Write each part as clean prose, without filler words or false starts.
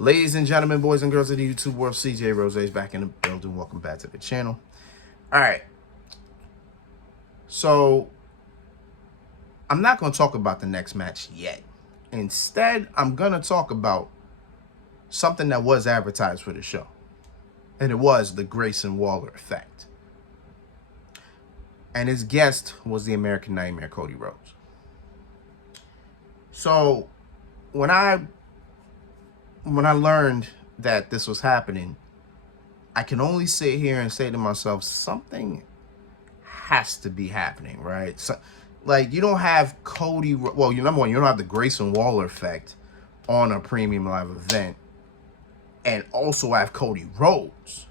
Ladies and gentlemen, boys and girls of the YouTube world, CJ Rhodes is back in the building. Welcome back to the channel. All right. So, I'm not going to talk about the next match yet. Instead, I'm going to talk about something that was advertised for the show. And it was the Grayson Waller effect. And his guest was the American Nightmare, Cody Rhodes. So, when I learned that this was happening, I can only sit here and say to myself, something has to be happening, right? So, like, you don't have Cody, well, number one, you don't have the Grayson Waller effect on a premium live event and also have Cody Rhodes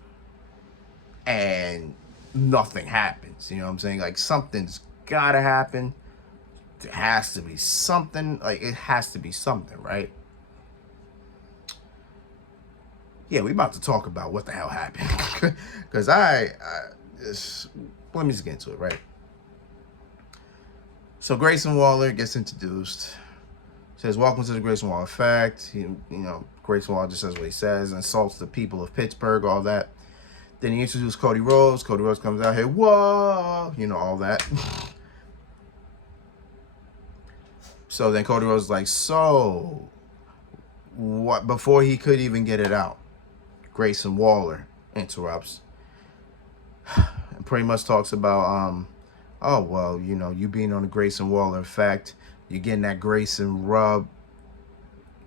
and nothing happens. You know what I'm saying? Like, something's gotta happen. There has to be something. Like, it has to be something, right? Yeah, we about to talk about what the hell happened. Because let me just get into it, right? So Grayson Waller gets introduced, says, welcome to the Grayson Waller effect. Grayson Waller just says what he says, insults the people of Pittsburgh, all that. Then he introduced Cody Rhodes. Cody Rhodes comes out here, whoa, all that. So then Cody Rhodes is like, so what? Before he could even get it out, Grayson Waller interrupts and pretty much talks about, oh, well, you being on the Grayson Waller effect, you're getting that Grayson rub,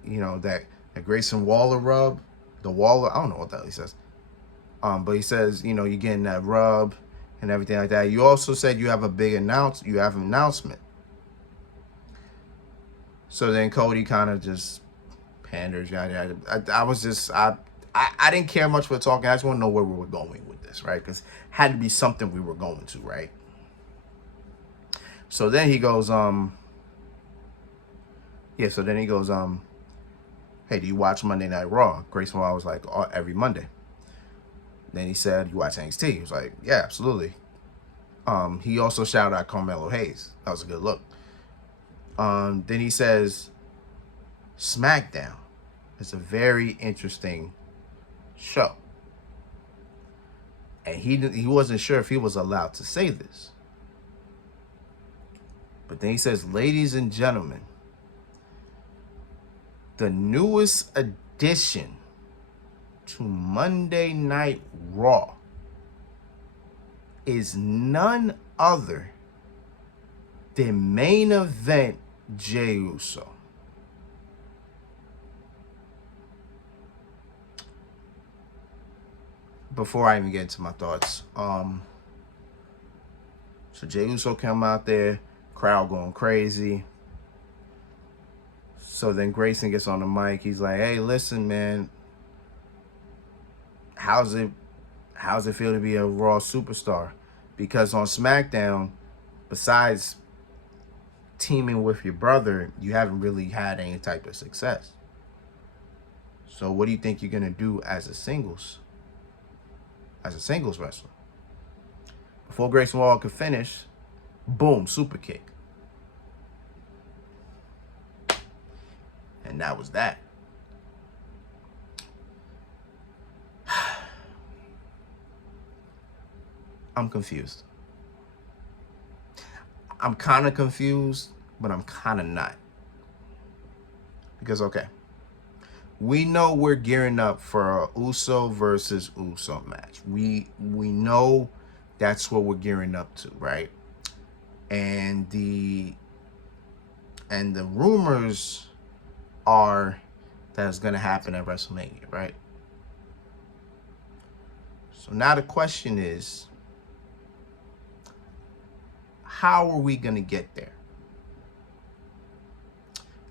that Grayson Waller rub, the Waller, I don't know what the hell he says. But he says, you're getting that rub and everything like that. You also said you have an announcement. So then Cody kind of just panders, yada, yada. I didn't care much for talking. I just want to know where we were going with this, right? Because it had to be something we were going to, right? So then he goes, hey, do you watch Monday Night Raw? Grayson Waller was like, oh, every Monday. Then he said, you watch NXT? He was like, yeah, absolutely. He also shouted out Carmelo Hayes. That was a good look. Then he says, SmackDown is a very interesting show. And he wasn't sure if he was allowed to say this. But then he says, ladies and gentlemen, the newest addition to Monday Night Raw is none other than main event Jey Uso. Before I even get into my thoughts, so Jey Uso came out there, crowd going crazy. So then Grayson gets on the mic. He's like, hey, listen, man, how's it feel to be a Raw superstar? Because on SmackDown, besides teaming with your brother, you haven't really had any type of success. So what do you think you're gonna do as a singles wrestler? Before Grayson Waller could finish, boom, super kick. And that was that. I'm confused. I'm kind of confused, but I'm kind of not. Because, okay, we know we're gearing up for a Uso versus Uso match. We know that's what we're gearing up to, right? And the rumors are that it's going to happen at WrestleMania, right? So now the question is, how are we going to get there?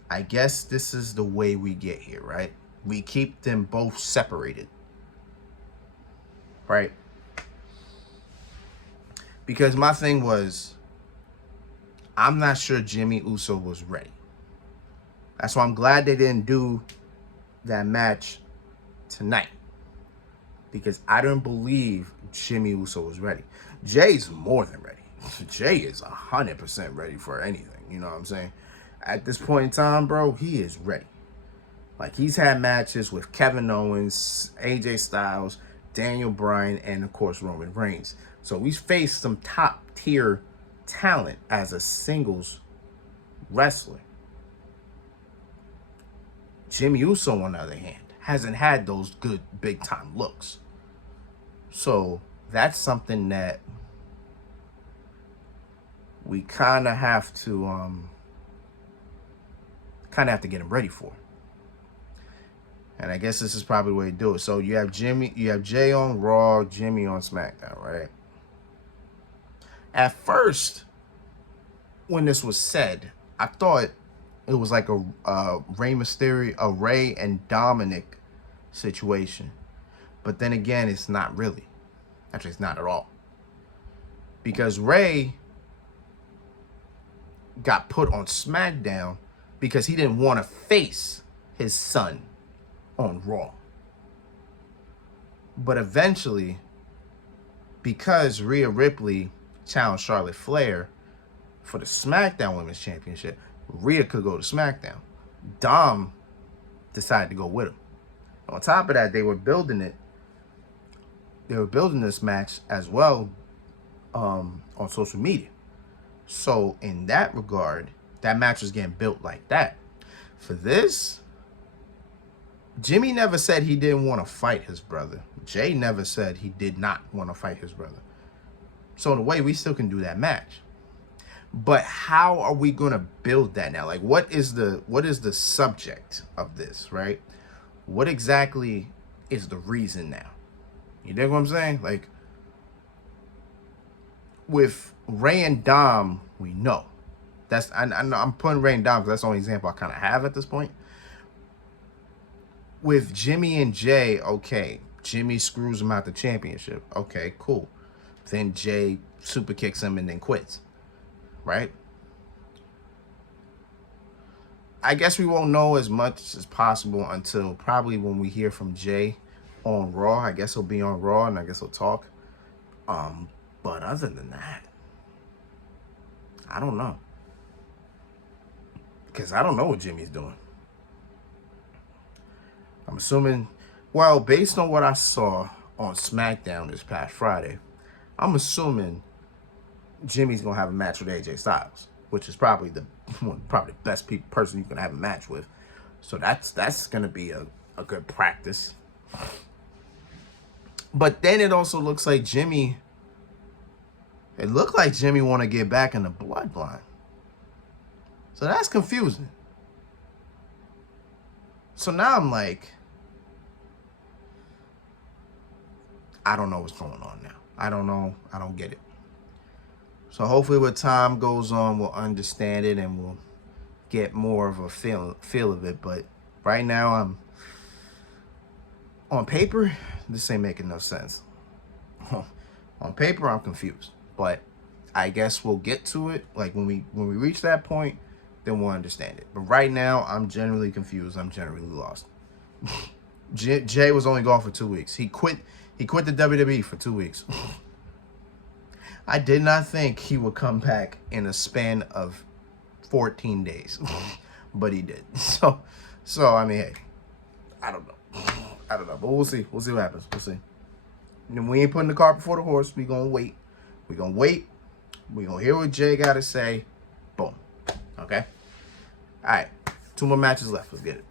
I guess this is the way we get here, right? We keep them both separated, right? Because my thing was, I'm not sure Jimmy Uso was ready. That's why I'm glad they didn't do that match tonight. Because I don't believe Jimmy Uso was ready. Jay's more than ready. Jay is 100% ready for anything. You know what I'm saying? At this point in time, bro, he is ready. Like, he's had matches with Kevin Owens, AJ Styles, Daniel Bryan, and, of course, Roman Reigns. So he's faced some top-tier talent as a singles wrestler. Jimmy Uso, on the other hand, hasn't had those good big-time looks. So that's something that we kind of have to get him ready for. And I guess this is probably the way to do it. So you have Jay on Raw, Jimmy on SmackDown, right? At first, when this was said, I thought it was like a Rey Mysterio, a Rey and Dominic situation. But then again, it's not really. Actually, it's not at all. Because Rey got put on SmackDown because he didn't want to face his son on Raw. But eventually, because Rhea Ripley challenged Charlotte Flair for the SmackDown Women's Championship, Rhea could go to SmackDown. Dom decided to go with him. On top of that, they were building it. They were building this match as well on social media. So in that regard, that match was getting built like that. For this, Jimmy never said he didn't want to fight his brother. Jay never said he did not want to fight his brother. So in a way, we still can do that match. But how are we going to build that now? Like, what is the subject of this, right? What exactly is the reason now? You dig what I'm saying? Like, with Ray and Dom, we know. I'm putting Ray and Dom because that's the only example I kind of have at this point. With Jimmy and Jay, okay, Jimmy screws him out the championship. Okay, cool. Then Jay super kicks him and then quits. Right? I guess we won't know as much as possible until probably when we hear from Jay on Raw. I guess he'll be on Raw and I guess he'll talk. But other than that, I don't know. Because I don't know what Jimmy's doing. I'm assuming, well, based on what I saw on SmackDown this past Friday, I'm assuming Jimmy's going to have a match with AJ Styles, which is probably the best person you can have a match with. So that's going to be a good practice. But then it also looks like Jimmy want to get back in the bloodline. So that's confusing. So now I'm like, I don't know what's going on now. I don't know. I don't get it. So hopefully when time goes on, we'll understand it and we'll get more of a feel of it. But right now, I'm on paper, this ain't making no sense. On paper, I'm confused. But I guess we'll get to it. Like when we reach that point, then we'll understand it. But right now, I'm generally confused. I'm generally lost. Jay was only gone for 2 weeks. He quit the WWE for 2 weeks. I did not think he would come back in a span of 14 days. But he did. So I mean, hey, I don't know. But we'll see. We'll see what happens. We'll see. And we ain't putting the cart before the horse. We gonna wait. We gonna hear what Jay got to say. Boom. Okay? All right. 2 more matches left. Let's get it.